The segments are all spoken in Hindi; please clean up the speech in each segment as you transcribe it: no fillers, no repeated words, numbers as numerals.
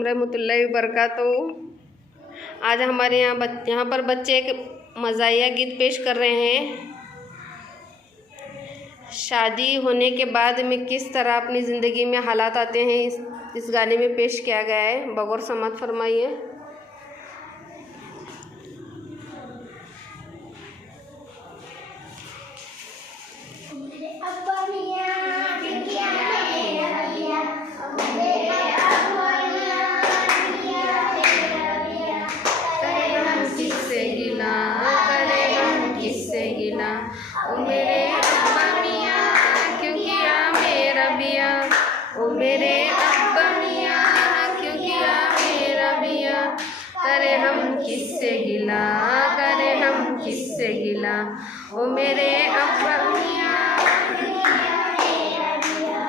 अलैकुम रहमतुल्लाहि वबरकातुहू। आज हमारे यहाँ पर बच्चे एक मज़ाहिया गीत पेश कर रहे हैं। शादी होने के बाद में किस तरह अपनी ज़िंदगी में हालात आते हैं, इस गाने में पेश किया गया है। बगौर समात फरमाइए। ओ मेरे अब्बा मियाँ क्यों किया मेरा बिया, ओ मेरे अब्बा मियाँ क्यों किया मेरा बिया। करे हम किससे गिला, करे हम किससे गिला, ओ मेरे अब्बा मियाँ क्यों किया मेरा बिया,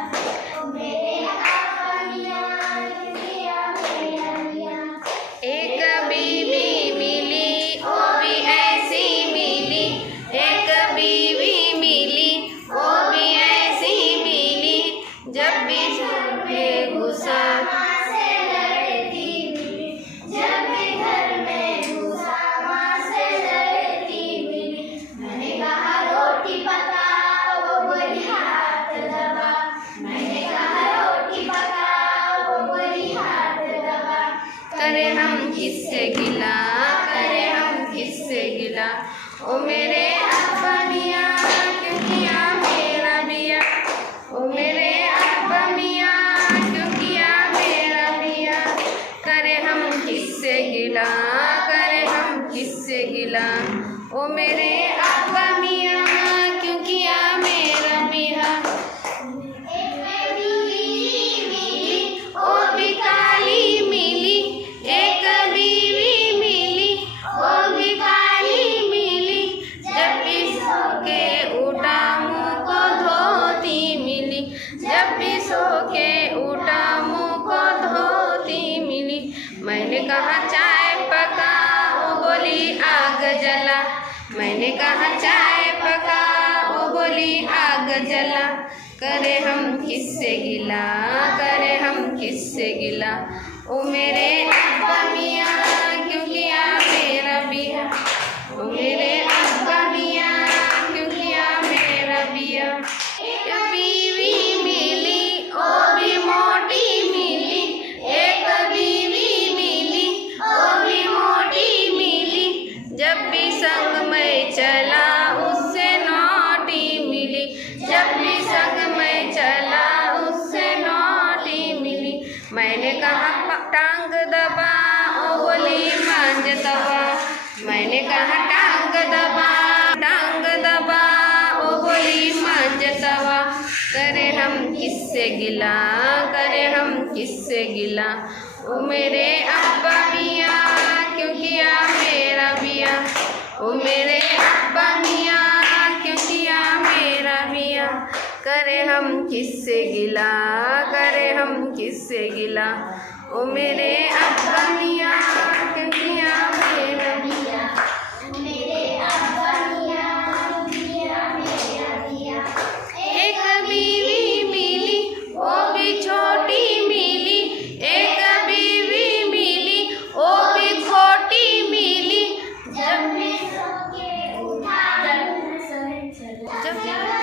ओ मेरे अब्बा मियाँ क्यों किया मेरा बिया। एक बीवी मिली ओ भी ऐसी मिली, एक बीवी मिली ओ भी ऐसी मिली, जब भी घर में घुसा माँ से लड़ती मिली, जब भी घर में घुसा माँ से लड़ती मिली। मैंने कहा रोटी पका, वो बोली हाथ दबा, मैंने कहा रोटी पका, वो बोली हाथ दबा। करे हम किससे गिला, करे हम किससे गिला, ओ मेरे अब्बा मियाँ क्यों किया मेरा बिया, ओ मेरे अब्बा मियाँ क्यों किया मेरा बिया। करे हम किससे गिला, करे हम किससे गिला, ओ मेरे अब्बा मियाँ क्यों किया मेरा बिया। एक बीवी मिली ओ भी काली मिली, एक बीवी मिली ओ भी काली मिली, जब भी सो के उठा मुँह को धोती मिली, जब भी सो के उठा मुँह को धोती मिली। मैंने कहा चाय पका, ओ बोली आग जला, मैंने कहा चाय पका, ओ बोली आग जला। करे हम किससे गिला, करे हम किससे गिला, ओ मेरे अब्बा मियाँ क्यों किया मेरा बिया, ओ मेरे अब्बा मियाँ क्यों किया मेरा बिया। एक बीवी मिली ओ भी मोटी मिली, एक बीवी मिली ओ भी मोटी मिली, जब भी संग में चला उससे नोटी मिली, जब भी संग में चला उससे नोटी मिली। मैंने कहा टांग दबा, ओ बोली मांझ दबा, मैंने कहा टांग दबा, टांग दबा, ओ बोली मांझ दबा। करे हम किससे गिला, करे हम किससे गिला, ओ मेरे अब्बा मियाँ क्यों किया मेरा बिया, ओ मेरे अब्बा मियाँ क्यों किया मेरा बिया। करे हम किससे गिला, करे हम किससे गिला, ओ मेरे अब्बा मियाँ क्यों किया मेरा बिया, ओ मेरे अब्बा मियाँ क्यों किया मेरा बिया। एक बीवी मिली ओ भी छोटी मिली, एक बीवी मिली ओ भी खोटी मिली, जब भी सो के उठा जब घर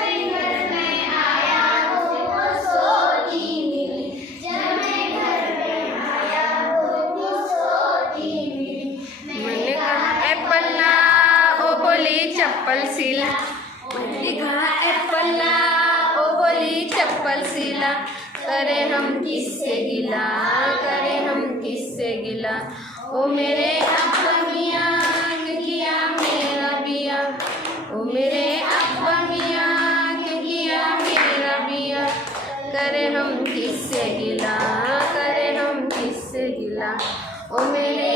में आया वो सोती मिली, जब मैं घर में आया वो सोती मिली। मैंने कहा एप्पल ला, ओ बोली चप्पल सिला, मैंने कहा एप्पल ला, ओ बोली चप्पल सिला। करे हम किससे गिला, करे हम किससे गिला, ओ मेरे अब्बा मियाँ क्यों किया मेरा बिया, ओ मेरे अब्बा मियाँ क्यों किया मेरा बिया। करे हम किससे गिला, करे हम किससे गिला, ओ मेरे